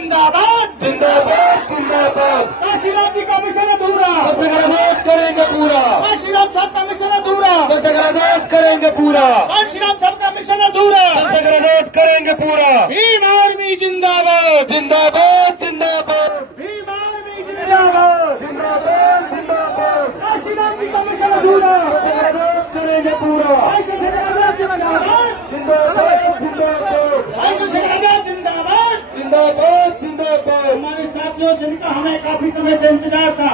जिंदाबाद जिंदाबाद जिंदाबाद। काशीनाथ जी का मिशन अधूरा, दशहरानाथ करेंगे पूरा, काशीनाथ साहब का मिशन अधूरा, दशहरानाथ करेंगे पूरा, काशीनाथ साहब का मिशन अधूरा। दशहरानाथ करेंगे पूरा। भीम आर्मी जिंदाबाद, जिंदाबाद जिंदाबाद भीम आर्मी जिंदाबाद। जिंदाबाद जिंदाबाद। काशीनाथ जी का मिशन अधूरा, दशहरानाथ करेंगे पूरा। ऐसे जिंदाबाद जिंदाबाद, जिंदाबाद जिंदाबाद ऐसे जिंदाबाद जिंदाबाद। जिंदाबाद जिंदाबाद। हमारे साथियों जिनका हमें काफी समय से इंतजार था,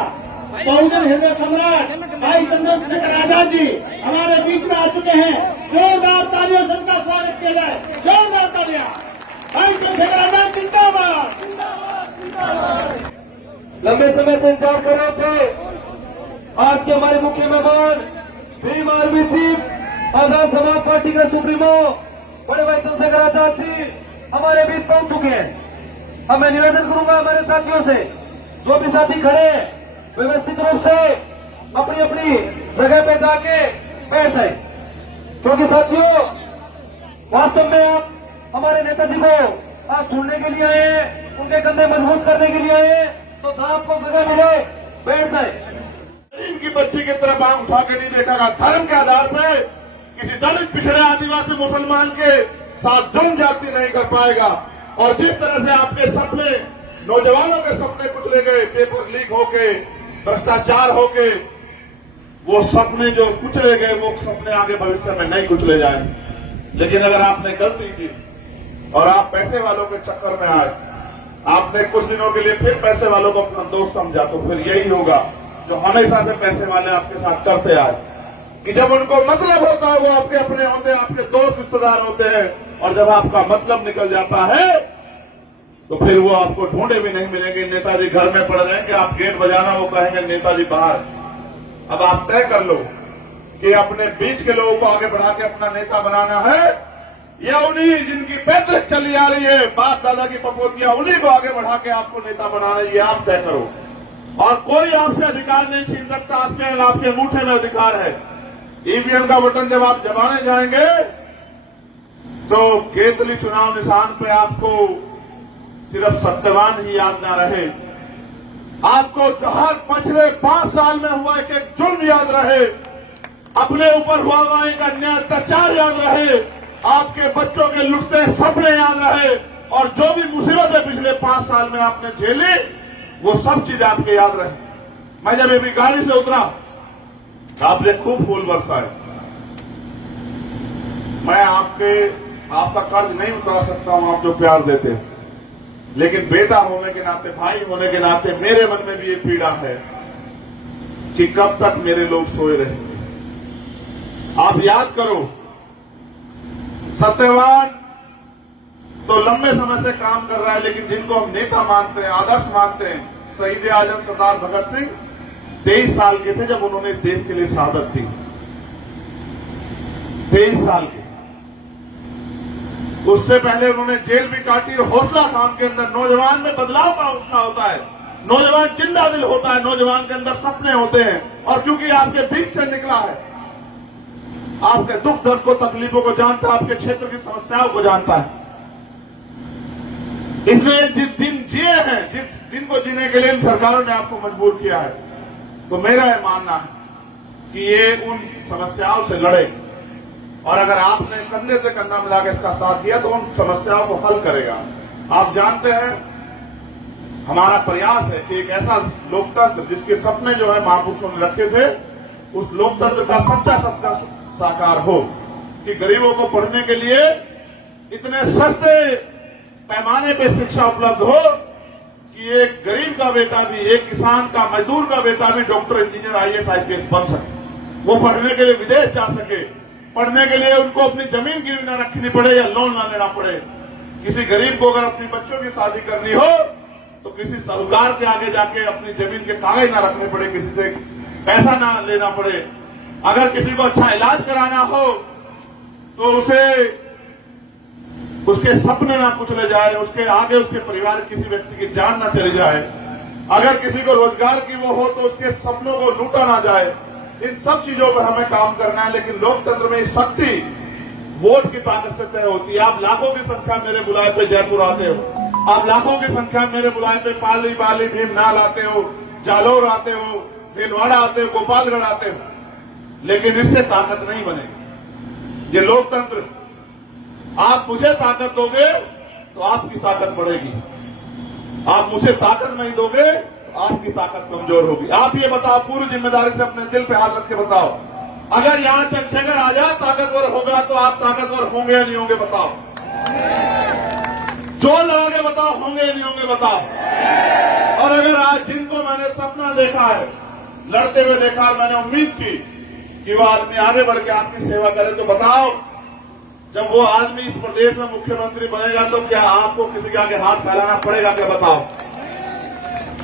बहुजन हृदय सम्राट भाई चंद्रशेखर आजाद जी हमारे बीच में आ चुके हैं। जोरदार तालियों से उनका स्वागत किया जाए, जोरदार तालियां। भाई चंद्रशेखर आजाद जिंदाबाद। लंबे समय से इंतजार कर रहे थे। आज के हमारे मुख्य मेहमान Bhim army chief Azad Samaj party के सुप्रीमो बड़े भाई चंद्रशेखर आजाद जी हमारे बीच पहुंच चुके हैं। अब मैं निवेदन करूंगा हमारे साथियों से, जो भी साथी खड़े हैं व्यवस्थित रूप से अपनी अपनी जगह पे जाके बैठ जाए, क्योंकि साथियों वास्तव में आप हमारे नेताजी को आज सुनने के लिए आए हैं, उनके कंधे मजबूत करने के लिए आए हैं, तो जहां आपको जगह मिले बैठ जाए। इनकी बच्ची की तरफ आंख उठा के नहीं देखेगा। धर्म के आधार पे किसी दलित पिछड़े आदिवासी मुसलमान के साथ जुर्म जाति नहीं कर पाएगा। और जिस तरह से आपके सपने, नौजवानों के सपने कुचले गए, पेपर लीक होके, भ्रष्टाचार होके, वो सपने जो कुचले गए वो सपने आगे भविष्य में नहीं कुचले जाएंगे। लेकिन अगर आपने गलती की और आप पैसे वालों के चक्कर में आए, आपने कुछ दिनों के लिए फिर पैसे वालों को अपना दोस्त समझा, तो फिर यही होगा जो हमेशा से पैसे वाले आपके साथ करते आए, कि जब उनको मतलब होता है वो आपके अपने होते हैं, आपके दोस्त रिश्तेदार होते हैं, और जब आपका मतलब निकल जाता है तो फिर वो आपको ढूंढे भी नहीं मिलेंगे। नेताजी घर में पड़ रहेंगे, आप गेट बजाना, वो कहेंगे नेताजी बाहर। अब आप तय कर लो कि अपने बीच के लोगों को आगे बढ़ा के अपना नेता बनाना है, या उन्हीं जिनकी पैतृक चली आ रही है, बाप दादा की पपोतियां, उन्हीं को आगे बढ़ा के आपको नेता बनाना है, ये आप तय करो। और कोई आपसे अधिकार नहीं छीन सकता, आपके अंगूठे में अधिकार है। ईवीएम का बटन जब आप दबाने जाएंगे तो केतली चुनाव निशान पे आपको सिर्फ सत्यवान ही याद ना रहे, आपको जहां पिछले 5 साल में हुआ एक एक जुर्म याद रहे, अपने ऊपर हुआ एक अन्याय अत्याचार याद रहे, आपके बच्चों के लुटते सपने याद रहे, और जो भी मुसीबतें पिछले 5 साल में आपने झेली वो सब चीज आपके याद रहे। मैं जब अभी गाड़ी से उतरा आपने खूब फूल बरसाए। मैं आपका कर्ज नहीं उतार सकता हूं, आप जो प्यार देते हो, लेकिन बेटा होने के नाते, भाई होने के नाते मेरे मन में भी ये पीड़ा है कि कब तक मेरे लोग सोए रहेंगे। आप याद करो, सत्यवान तो लंबे समय से काम कर रहा है, लेकिन जिनको हम नेता मानते हैं, आदर्श मानते हैं, शहीद आजम सरदार भगत सिंह 23 साल के थे जब उन्होंने इस देश के लिए शहादत दी। 23 साल के, उससे पहले उन्होंने जेल भी काटी। और हौसला खान के अंदर नौजवान में बदलाव का हौसला होता है, नौजवान जिंदा दिल होता है, नौजवान के अंदर सपने होते हैं। और क्योंकि आपके बीच से निकला है, आपके दुख दर्द को, तकलीफों को जानता है, आपके क्षेत्र की समस्याओं को जानता है, इसलिए जिस दिन जिए हैं, जिस दिन को जीने के लिए इन सरकारों ने आपको मजबूर किया है, तो मेरा यह मानना है कि ये उन समस्याओं से लड़े। और अगर आपने कंधे से कंधा मिलाकर इसका साथ दिया तो उन समस्याओं को हल करेगा। आप जानते हैं हमारा प्रयास है कि एक ऐसा लोकतंत्र जिसके सपने जो है महापुरुषों ने रखे थे, उस लोकतंत्र का सच्चा सपना साकार हो, कि गरीबों को पढ़ने के लिए इतने सस्ते पैमाने पे शिक्षा उपलब्ध हो कि एक गरीब का बेटा भी, एक किसान का, मजदूर का बेटा भी डॉक्टर, इंजीनियर, आईएएस, आईपीएस बन सके, वो पढ़ने के लिए विदेश जा सके, पढ़ने के लिए उनको अपनी जमीन गिरवी न रखनी पड़े या लोन न लेना पड़े। किसी गरीब को अगर अपनी बच्चों की शादी करनी हो तो किसी साहूकार के आगे जाके अपनी जमीन के कागज ना रखने पड़े, किसी से पैसा ना लेना पड़े। अगर किसी को अच्छा इलाज कराना हो तो उसे उसके सपने ना कुचले जाए, उसके आगे उसके परिवार किसी व्यक्ति की जान ना चली जाए। अगर किसी को रोजगार की वो हो तो उसके सपनों को लूटा ना जाए। इन सब चीजों पर हमें काम करना है, लेकिन लोकतंत्र में शक्ति वोट की ताकत से तय होती है। आप लाखों की संख्या मेरे बुलाए पे जयपुर आते हो, आप लाखों की संख्या में मेरे बुलाए पे पाली बाली भीमनाल आते हो, जालोर आते हो, भीलवाड़ा आते हो, गोपालगढ़ आते हो, लेकिन इससे ताकत नहीं बनेगी। ये लोकतंत्र, आप मुझे ताकत दोगे तो आपकी ताकत बढ़ेगी, आप मुझे ताकत नहीं दोगे तो आपकी ताकत कमजोर होगी। आप ये बताओ, पूरी जिम्मेदारी से अपने दिल पे हाथ रख के बताओ, अगर यहां चंद्रशेखर आजाद ताकतवर होगा तो आप ताकतवर होंगे या नहीं होंगे? बताओ, जोर लगाओगे बताओ, होंगे या नहीं होंगे? बताओ। और अगर आज जिनको मैंने सपना देखा है, लड़ते हुए देखा, मैंने उम्मीद की कि वो आदमी आगे बढ़ के आपकी सेवा करे, तो बताओ, जब वो आदमी इस प्रदेश में मुख्यमंत्री बनेगा तो क्या आपको किसी के आगे हाथ फैलाना पड़ेगा? क्या बताओ?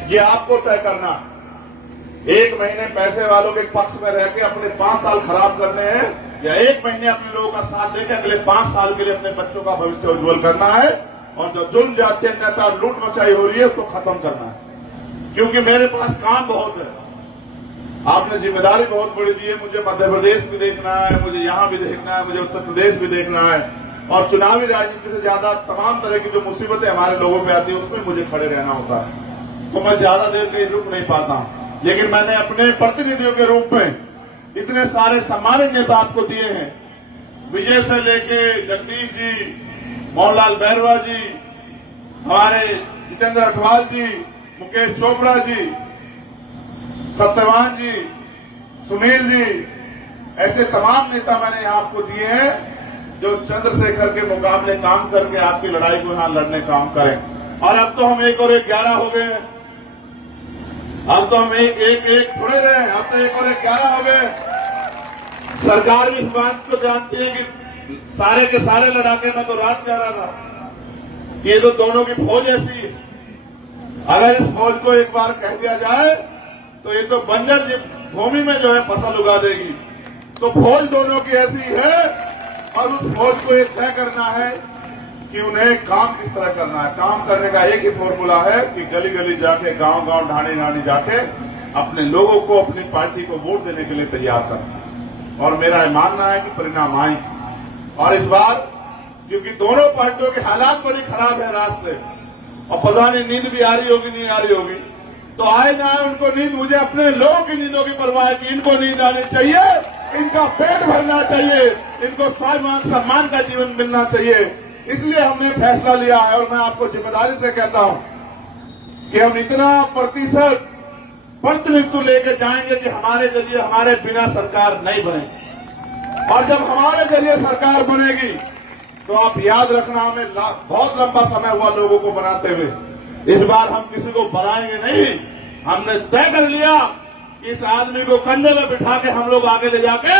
ये आपको तय करना। एक महीने पैसे वालों के पक्ष में रह के अपने 5 साल खराब करने हैं, या एक महीने अपने लोगों का साथ देकर अगले 5 साल के लिए अपने बच्चों का भविष्य उज्जवल करना है, और जो जुल्म जातीय अन्यायता लूट मचाई हो रही है उसको खत्म करना है। क्योंकि मेरे पास काम बहुत है, आपने जिम्मेदारी बहुत बड़ी दी है। मुझे मध्य प्रदेश भी देखना है, मुझे यहां भी देखना है, मुझे उत्तर प्रदेश भी देखना है, और चुनावी राजनीति से ज्यादा तमाम तरह की जो मुसीबतें हमारे लोगों पे आती है उसमें मुझे खड़े रहना होता है, तो मैं ज्यादा देर कहीं रुक नहीं पाता। लेकिन मैंने अपने प्रतिनिधियों के रूप में इतने सारे सम्मानित नेता आपको दिए हैं, विजय से लेके जगदीश जी, मोहनलाल बैरवा जी, हमारे जितेंद्र अठवाल जी, मुकेश चोपड़ा जी, सत्यवान जी, सुनील जी, ऐसे तमाम नेता मैंने आपको दिए हैं जो चंद्रशेखर के मुकाबले काम करके आपकी लड़ाई को यहां लड़ने काम करें। और अब तो हम 1 और 1 11 हो गए हैं, अब तो हम एक थोड़े रहे हैं, अब तो 1 और 1 11 हो गए। सरकार भी इस बात को जानती है कि सारे के सारे लड़ाके, मैं तो रात कह रहा था कि ये तो दोनों की फौज ऐसी है, अगर इस फौज को एक बार कह दिया जाए तो ये तो बंजर भूमि में जो है फसल उगा देगी। तो फौज दोनों की ऐसी है, और उस फौज को ये तय करना है कि उन्हें काम किस तरह करना है। काम करने का एक ही फॉर्मूला है कि गली गली जाके, गांव गांव, ढाणी ढाणी जाके अपने लोगों को, अपनी पार्टी को वोट देने के लिए तैयार करना। और मेरा मानना है कि परिणाम आए। और इस बार क्योंकि दोनों पार्टियों के हालात बड़ी खराब है रात से, और पता नहीं नींद भी आ रही होगी नहीं आ रही होगी, तो आए ना आए उनको नींद, मुझे अपने लोगों की नींदों की परवाह है कि इनको नींद आनी चाहिए, इनका पेट भरना चाहिए, इनको सम्मान का जीवन मिलना चाहिए। इसलिए हमने फैसला लिया है, और मैं आपको जिम्मेदारी से कहता हूं कि हम इतना प्रतिशत प्रतिनिधित्व लेके जाएंगे कि हमारे जरिए, हमारे बिना सरकार नहीं बनेगी। और जब हमारे जरिए सरकार बनेगी तो आप याद रखना, हमें बहुत लंबा समय हुआ लोगों को बनाते हुए, इस बार हम किसी को बनाएंगे नहीं। हमने तय कर लिया कि इस आदमी को कंधे में बिठा के हम लोग आगे ले जाके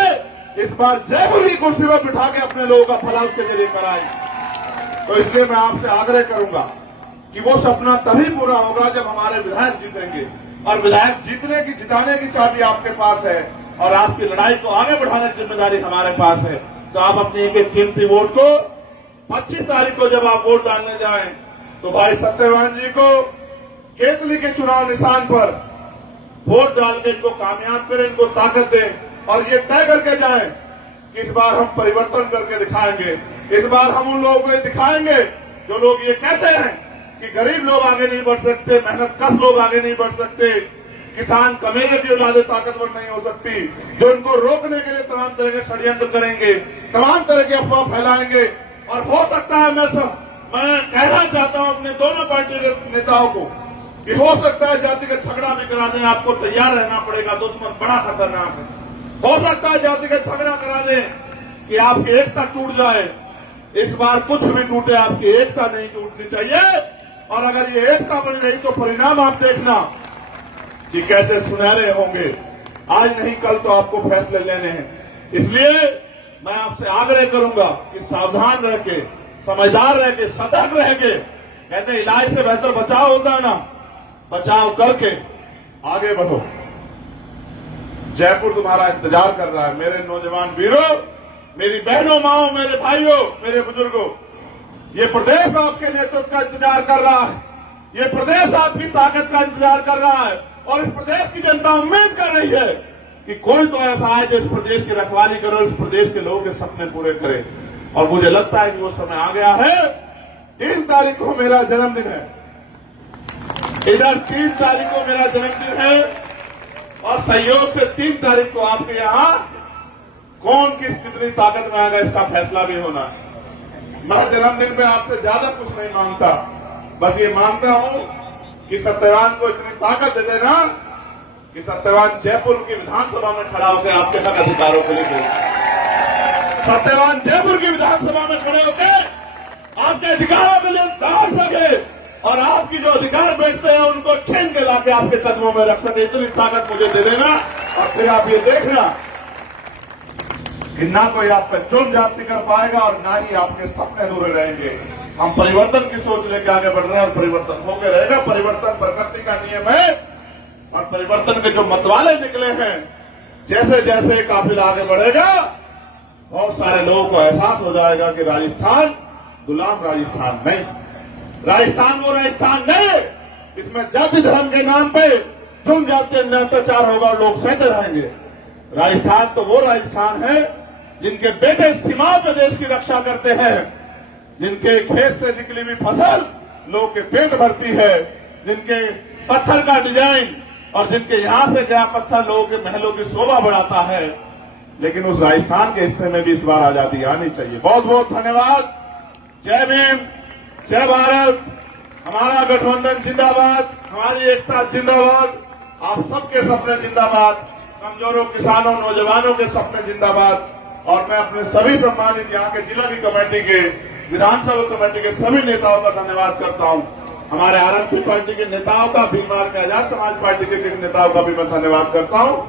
इस बार जयपुर की कुर्सी पर बिठा के अपने लोगों का भला उसके जरिए कराएंगे। तो इसलिए मैं आपसे आग्रह करूंगा कि वो सपना तभी पूरा होगा जब हमारे विधायक जीतेंगे, और विधायक जीतने की, जिताने की चाबी आपके पास है, और आपकी लड़ाई को आगे बढ़ाने की जिम्मेदारी हमारे पास है। तो आप अपनी एक कीमती वोट को 25 तारीख को जब आप वोट डालने जाएं तो भाई सत्यवान जी को केतली के चुनाव निशान पर वोट डाल के इनको कामयाब करें, इनको ताकत दें, और ये तय करके जाएं कि इस बार हम परिवर्तन करके दिखाएंगे। इस बार हम उन लोगों को दिखाएंगे जो लोग ये कहते हैं कि गरीब लोग आगे नहीं बढ़ सकते, मेहनतकश लोग आगे नहीं बढ़ सकते, किसान कमेरे की औलादें ताकतवर नहीं हो सकती, जो इनको रोकने के लिए तमाम तरह के षड्यंत्र करेंगे, तमाम तरह की अफवाह फैलाएंगे। और हो सकता है मैं कहना चाहता हूं अपने दोनों पार्टियों के नेताओं को कि हो सकता है जातिगत झगड़ा भी करा दें, आपको तैयार रहना पड़ेगा, दुश्मन बड़ा खतरनाक है। हो सकता है जातिगत झगड़ा करा दें कि आपकी एकता टूट जाए। इस बार कुछ भी टूटे, आपकी एकता नहीं टूटनी चाहिए। और अगर ये एकता बनी रही तो परिणाम आप देखना कि कैसे सुनहरे होंगे। आज नहीं कल तो आपको फैसले लेने हैं। इसलिए मैं आपसे आग्रह करूंगा कि सावधान रह के, समझदार रह के, सतर्क रह के, कहते इलाज से बेहतर बचाव होता है ना, बचाव करके आगे बढ़ो। जयपुर तुम्हारा इंतजार कर रहा है। मेरे नौजवान वीरों, मेरी बहनों, माओ, मेरे भाइयों, मेरे बुजुर्गों, ये प्रदेश आपके नेतृत्व का इंतजार कर रहा है, ये प्रदेश आपकी ताकत का इंतजार कर रहा है, और इस प्रदेश की जनता उम्मीद कर रही है कि कोई तो ऐसा है जो इस प्रदेश की रखवाली करे, इस प्रदेश के लोगों के सपने पूरे करे। और मुझे लगता है कि वो समय आ गया है 3 तारीख को मेरा जन्मदिन है, इधर 3 तारीख को मेरा जन्मदिन है और सहयोग से 3 तारीख को आपके यहाँ कौन कितनी ताकत में आएगा इसका फैसला भी होना है। मैं जन्मदिन पे आपसे ज्यादा कुछ नहीं मांगता, बस ये मांगता हूं कि सत्यवान को इतनी ताकत दे देना कि सत्यवान जयपुर की विधानसभा में खड़ा होकर आपके हक अधिकारों को लेकर, सत्यवान जयपुर की विधानसभा में खड़े होकर आपके अधिकारों के लिए दौड़ सके और आपकी जो अधिकार बैठते हैं उनको छीन के लाके आपके कदमों में रख सके। इतनी ताकत मुझे दे देना और फिर आप ये देखना कि ना कोई आप पे जुर्म जाति कर पाएगा और ना ही आपके सपने अधूरे रहेंगे। हम परिवर्तन की सोच लेकर आगे बढ़ रहे हैं और परिवर्तन होकर रहेगा। परिवर्तन प्रकृति का नियम है और परिवर्तन के जो मतवाले निकले हैं, जैसे जैसे काफिला आगे बढ़ेगा बहुत सारे लोगों को एहसास हो जाएगा कि राजस्थान गुलाम राजस्थान नहीं, राजस्थान वो राजस्थान नहीं, इसमें जाति धर्म के नाम पे जुर्म जाति अत्याचार होगा और लोग सहते रहेंगे। राजस्थान तो वो राजस्थान है जिनके बेटे सीमाओं पे देश की रक्षा करते हैं, जिनके खेत से निकली हुई फसल लोगों के पेट भरती है, जिनके पत्थर का डिजाइन और जिनके यहां से गया पत्थर लोगों के महलों की शोभा बढ़ाता है। लेकिन उस राजस्थान के हिस्से में भी इस बार आजादी आनी चाहिए। बहुत बहुत धन्यवाद। जय भीम, जय भारत, हमारा गठबंधन जिंदाबाद, हमारी एकता जिंदाबाद, आप सबके सपने जिंदाबाद, कमजोरों, किसानों, नौजवानों के सपने जिंदाबाद। और मैं अपने सभी सम्मानित यहाँ के जिला की कमेटी के, विधानसभा कमेटी के सभी नेताओं का धन्यवाद करता हूँ। हमारे आरएलपी पार्टी के नेताओं का, भीम आर्मी आजाद समाज पार्टी के नेताओं का भी मैं धन्यवाद करता हूँ।